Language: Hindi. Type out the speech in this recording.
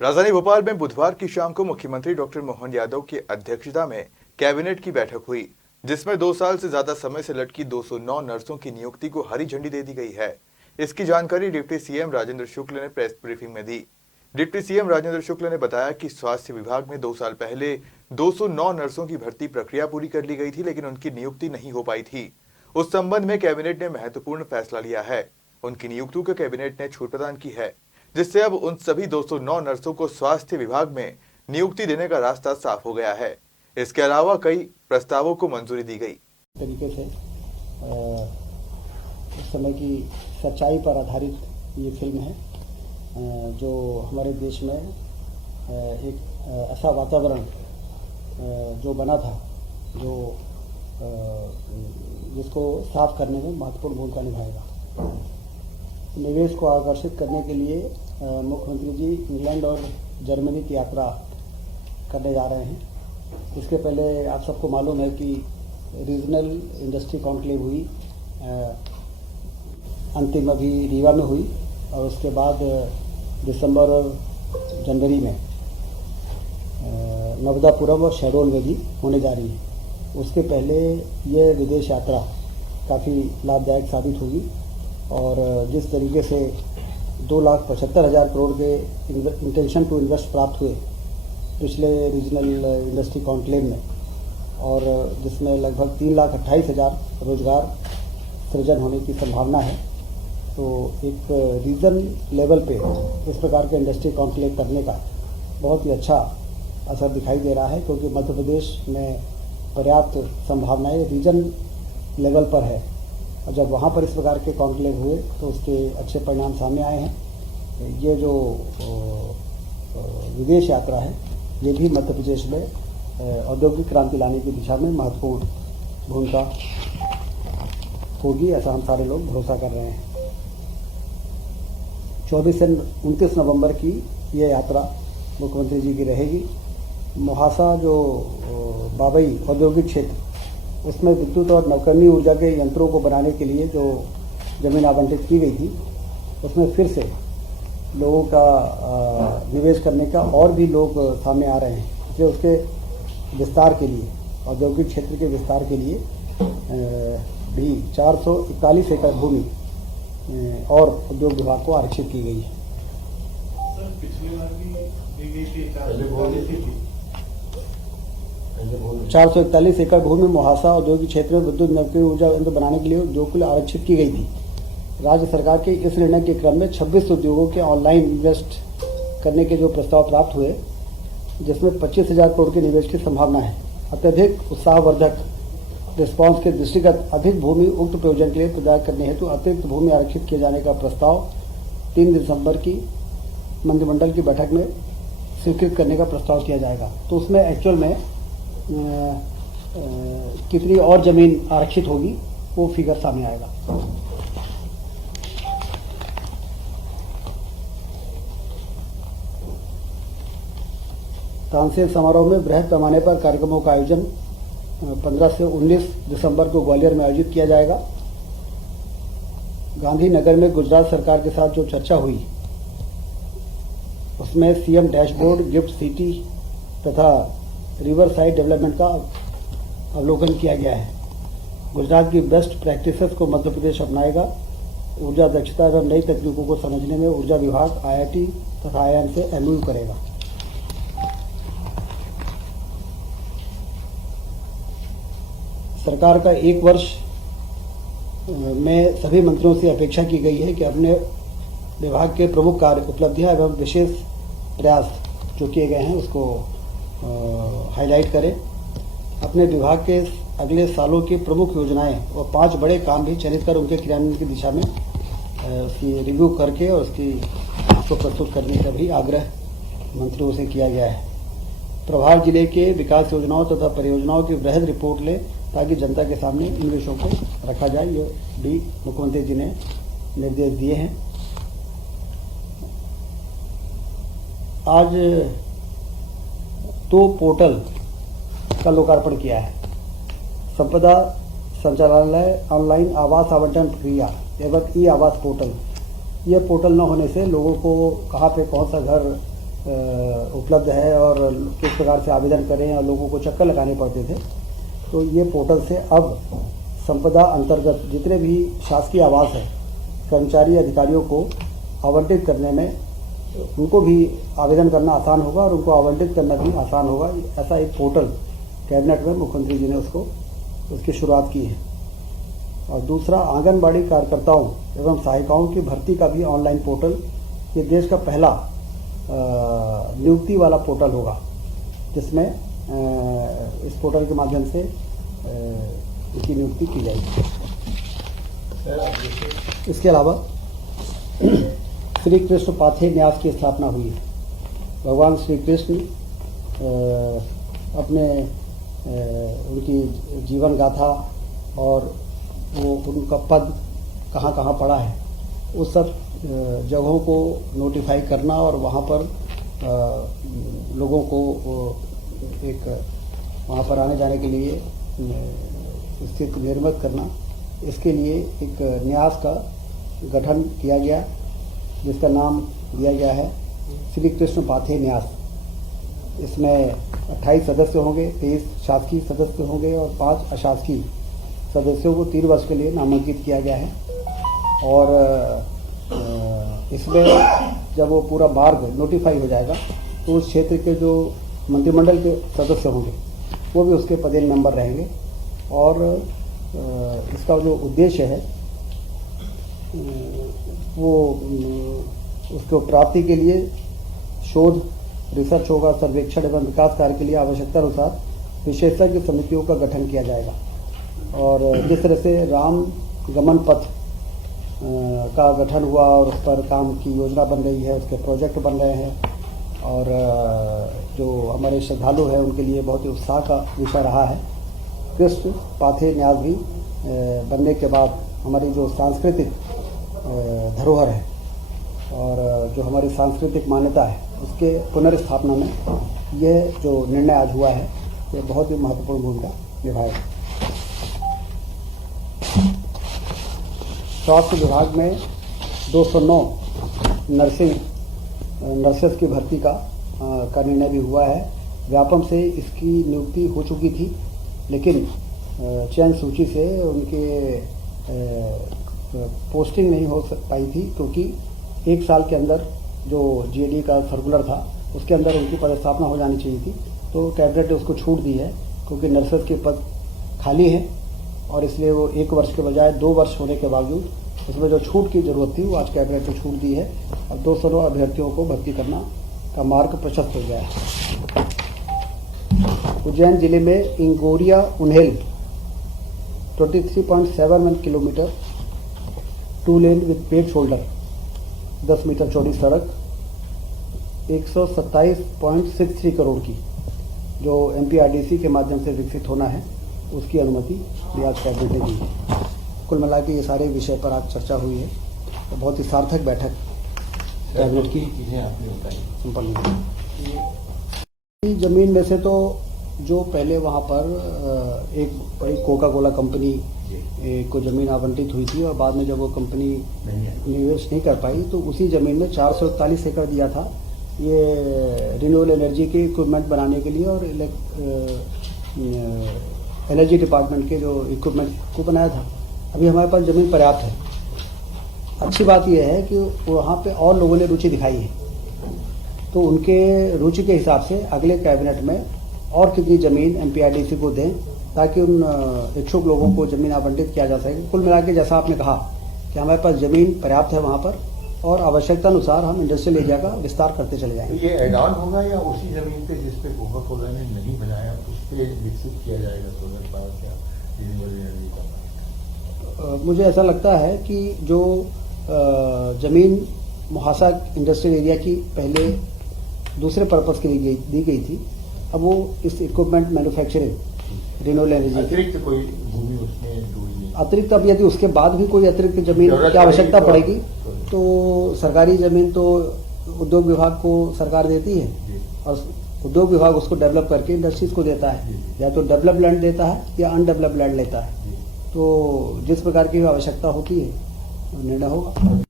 राजधानी भोपाल में बुधवार की शाम को मुख्यमंत्री डॉक्टर मोहन यादव की अध्यक्षता में कैबिनेट की बैठक हुई, जिसमें 2 साल से ज्यादा समय से लटकी 209 नर्सों की नियुक्ति को हरी झंडी दे दी गई है। इसकी जानकारी डिप्टी सीएम राजेंद्र शुक्ल ने प्रेस ब्रीफिंग में दी। डिप्टी सीएम राजेंद्र शुक्ल ने बताया कि स्वास्थ्य विभाग में 2 साल पहले 209 नर्सों की भर्ती प्रक्रिया पूरी कर ली गई थी, लेकिन उनकी नियुक्ति नहीं हो पाई थी। उस संबंध में कैबिनेट ने महत्वपूर्ण फैसला लिया है। उनकी नियुक्ति को कैबिनेट ने छूट प्रदान की है, जिससे अब उन सभी 209 नर्सों को स्वास्थ्य विभाग में नियुक्ति देने का रास्ता साफ हो गया है। इसके अलावा कई प्रस्तावों को मंजूरी दी गई। तरीके से उस समय की सच्चाई पर आधारित ये फिल्म है, जो हमारे देश में एक ऐसा वातावरण जो बना था, जो जिसको साफ करने में महत्वपूर्ण भूमिका निभाएगा। निवेश को आकर्षित करने के लिए मुख्यमंत्री जी इंग्लैंड और जर्मनी की यात्रा करने जा रहे हैं। इसके पहले आप सबको मालूम है कि रीजनल इंडस्ट्री कॉन्क्लेव हुई, अंतिम अभी रीवा में हुई, और उसके बाद दिसंबर और जनवरी में नवदापुरम और शहडोल में भी होने जा रही है। उसके पहले ये विदेश यात्रा काफ़ी लाभदायक साबित होगी, और जिस तरीके से 2,75,000 करोड़ के इंटेंशन टू इन्वेस्ट प्राप्त हुए पिछले रीजनल इंडस्ट्री कॉन्क्लेव में, और जिसमें लगभग 3,28,000 रोजगार सृजन होने की संभावना है, तो एक रीजन लेवल पे इस प्रकार के इंडस्ट्री कॉन्क्लेव करने का बहुत ही अच्छा असर दिखाई दे रहा है, क्योंकि मध्य प्रदेश में पर्याप्त संभावनाएं रीजन लेवल पर है। और जब वहाँ पर इस प्रकार के कॉन्क्लेव हुए तो उसके अच्छे परिणाम सामने आए हैं। ये जो विदेश यात्रा है, ये भी मध्य प्रदेश में औद्योगिक क्रांति लाने की दिशा में महत्वपूर्ण भूमिका होगी, ऐसा हम सारे लोग भरोसा कर रहे हैं। 24 से 29 नवंबर की ये यात्रा मुख्यमंत्री जी की रहेगी। मोहासा जो बाबई औद्योगिक क्षेत्र, उसमें विद्युत और नवकरणीय ऊर्जा के यंत्रों को बनाने के लिए जो जमीन आवंटित की गई थी, उसमें फिर से लोगों का निवेश करने का और भी लोग सामने आ रहे हैं। इसलिए उसके विस्तार के लिए, औद्योगिक क्षेत्र के विस्तार के लिए भी 441 एकड़ भूमि और उद्योग विभाग को आरक्षित की गई है। सर, पिछली बार भी दी गई थी 441 एकड़ भूमि मोहासा औद्योगिक क्षेत्र में विद्युत नवकरणीय ऊर्जा यंत्र बनाने के लिए उद्योग के लिए आरक्षित की गई थी। राज्य सरकार के इस निर्णय के क्रम में 26 उद्योगों के ऑनलाइन इन्वेस्ट करने के जो प्रस्ताव प्राप्त हुए, जिसमें 25,000 करोड़ के निवेश की संभावना है। अत्यधिक उत्साहवर्धक रिस्पांस के दृष्टिगत अधिक भूमि उक्त प्रयोजन के लिए प्रदान करने हेतु अतिरिक्त भूमि आरक्षित किए जाने का प्रस्ताव 3 दिसंबर की मंत्रिमंडल की बैठक में स्वीकृत करने का प्रस्ताव किया जाएगा। तो उसमें एक्चुअल में कितनी और जमीन आरक्षित होगी, वो फिगर सामने आएगा। तानसेन समारोह में बृहद पैमाने पर कार्यक्रमों का आयोजन 15 से 19 दिसंबर को ग्वालियर में आयोजित किया जाएगा। गांधीनगर में गुजरात सरकार के साथ जो चर्चा हुई, उसमें सीएम डैशबोर्ड, गिफ्ट सिटी तथा रिवर साइड डेवलपमेंट का अवलोकन किया गया है। गुजरात की बेस्ट प्रैक्टिसेस को मध्य प्रदेश अपनाएगा। ऊर्जा दक्षता एवं नई तकनीकों को समझने में ऊर्जा विभाग आईआईटी तथा आईआईएम से एमओयू करेगा। सरकार का 1 वर्ष में सभी मंत्रियों से अपेक्षा की गई है कि अपने विभाग के प्रमुख कार्य, उपलब्धियां एवं विशेष प्रयास जो किए गए हैं उसको हाईलाइट करें। अपने विभाग के अगले सालों की प्रमुख योजनाएं और 5 बड़े काम भी चयनित कर उनके क्रियान्वयन की दिशा में उसकी रिव्यू करके और उसको प्रस्तुत करने का भी आग्रह मंत्रियों से किया गया है। प्रभाव जिले के विकास योजनाओं तथा परियोजनाओं की वृहद रिपोर्ट लें, ताकि जनता के सामने इन विषयों को रखा जाए। ये भी मुख्यमंत्री जी ने निर्देश दिए हैं। आज 2 पोर्टल का लोकार्पण किया है। संपदा संचालनालय ऑनलाइन आवास आवंटन प्रक्रिया एवं ई आवास पोर्टल। ये पोर्टल न होने से लोगों को कहाँ पे कौन सा घर उपलब्ध है और किस प्रकार से आवेदन करें और लोगों को चक्कर लगाने पड़ते थे। तो ये पोर्टल से अब संपदा अंतर्गत जितने भी शासकीय आवास है, कर्मचारी अधिकारियों को आवंटित करने में उनको भी आवेदन करना आसान होगा और उनको आवंटित करना भी आसान होगा। ऐसा एक पोर्टल कैबिनेट में मुख्यमंत्री जी ने उसकी शुरुआत की है। और दूसरा, आंगनबाड़ी कार्यकर्ताओं एवं सहायिकाओं की भर्ती का भी ऑनलाइन पोर्टल, ये देश का पहला नियुक्ति वाला पोर्टल होगा, जिसमें इस पोर्टल के माध्यम से इसकी नियुक्ति की जाएगी। इसके अलावा श्री कृष्ण पाथेय न्यास की स्थापना हुई है। भगवान श्री कृष्ण अपने उनकी जीवन गाथा और वो उनका पद कहाँ कहाँ पड़ा है, उस सब जगहों को नोटिफाई करना और वहाँ पर लोगों को एक वहाँ पर आने जाने के लिए स्थिति निर्मित करना, इसके लिए एक न्यास का गठन किया गया, जिसका नाम दिया गया है श्री कृष्ण पाथेय न्यास। इसमें 28 सदस्य होंगे, 23 शासकीय सदस्य होंगे और 5 अशासकीय सदस्यों को 3 वर्ष के लिए नामांकित किया गया है। और इसमें जब वो पूरा मार्ग नोटिफाई हो जाएगा तो उस क्षेत्र के जो मंत्रिमंडल के सदस्य होंगे वो भी उसके पदेन मेंबर रहेंगे। और इसका जो उद्देश्य है वो उसको प्राप्ति के लिए शोध, रिसर्च होगा, सर्वेक्षण एवं विकास कार्य के लिए आवश्यकता अनुसार विशेषज्ञ समितियों का गठन किया जाएगा। और जिस तरह से राम गमन पथ का गठन हुआ और उस पर काम की योजना बन रही है, उसके प्रोजेक्ट बन रहे हैं और जो हमारे श्रद्धालु हैं उनके लिए बहुत ही उत्साह का विषय रहा है। कृष्ण पाथेय न्यास भी बनने के बाद हमारी जो सांस्कृतिक धरोहर है और जो हमारी सांस्कृतिक मान्यता है, उसके पुनर्स्थापना में यह जो निर्णय आज हुआ है, ये बहुत ही महत्वपूर्ण भूमिका निभाएगा। स्वास्थ्य विभाग में 209 नर्सेस की भर्ती का निर्णय भी हुआ है। व्यापम से इसकी नियुक्ति हो चुकी थी, लेकिन चयन सूची से उनके पोस्टिंग नहीं हो पाई थी, क्योंकि 1 साल के अंदर जो जीएडी का सर्कुलर था उसके अंदर उनकी पदस्थापना हो जानी चाहिए थी। तो कैबिनेट ने उसको छूट दी है, क्योंकि नर्सेस के पद खाली हैं और इसलिए वो 1 वर्ष के बजाय 2 वर्ष होने के बावजूद उसमें जो छूट की जरूरत थी वो आज कैबिनेट ने छूट दी है। अब 209 अभ्यर्थियों को भर्ती करना का मार्ग प्रशस्त हो गया है। उज्जैन जिले में Ingoria Unhel 23.71 kilometre 2 lane with paved shoulder 10 metre चौड़ी सड़क 127.63 करोड़ की जो एमपीआरडीसी के माध्यम से विकसित होना है, उसकी अनुमति भी आज कैबिनेट ने दी है। कुल मिला के ये सारे विषय पर आज चर्चा हुई है, तो बहुत ही सार्थक बैठक कैबिनेट की चीजें आपने बताई संपन्न हुई। जमीन में से तो जो पहले वहाँ पर एक बड़ी कोका कोला कंपनी को जमीन आवंटित हुई थी और बाद में जब वो कंपनी निवेश नहीं कर पाई तो उसी जमीन में 441 एकड़ दिया था ये रिन्यूएबल एनर्जी के इक्विपमेंट बनाने के लिए और एनर्जी डिपार्टमेंट के जो इक्विपमेंट को बनाया था। अभी हमारे पास ज़मीन पर्याप्त है। अच्छी बात यह है कि वहाँ पे और लोगों ने रुचि दिखाई है, तो उनके रुचि के हिसाब से अगले कैबिनेट में और कितनी ज़मीन एमपीआरडीसी को दें ताकि उन इच्छुक लोगों को ज़मीन आवंटित किया जा सके। कुल मिला के जैसा आपने कहा कि हमारे पास ज़मीन पर्याप्त है वहाँ पर और आवश्यकता अनुसार हम इंडस्ट्रियल एरिया का विस्तार करते चले जाएंगे। ये एड ऑन होगा या उसी जमीन पे जिस पे कोका कोला ने नहीं बनाया उस पे विकसित किया जाएगा सोलर पावर या रिन्यूएबल एनर्जी का? मुझे ऐसा लगता है कि जो जमीन मुहासा इंडस्ट्रियल एरिया की पहले दूसरे पर्पस के लिए दी गई थी, अब वो इस इक्विपमेंट मैन्युफैक्चरिंग रिन्यूएबल एनर्जी अतिरिक्त कोई भूमि उसमें दूरी अतिरिक्त, अब यदि उसके बाद भी कोई अतिरिक्त जमीन की आवश्यकता पड़ेगी तो सरकारी जमीन तो उद्योग विभाग को सरकार देती है और उद्योग विभाग उसको डेवलप करके इंडस्ट्रीज को देता है, या तो डेवलप लैंड देता है या अनडेवलप लैंड लेता है। तो जिस प्रकार की आवश्यकता होती है निर्णय होगा।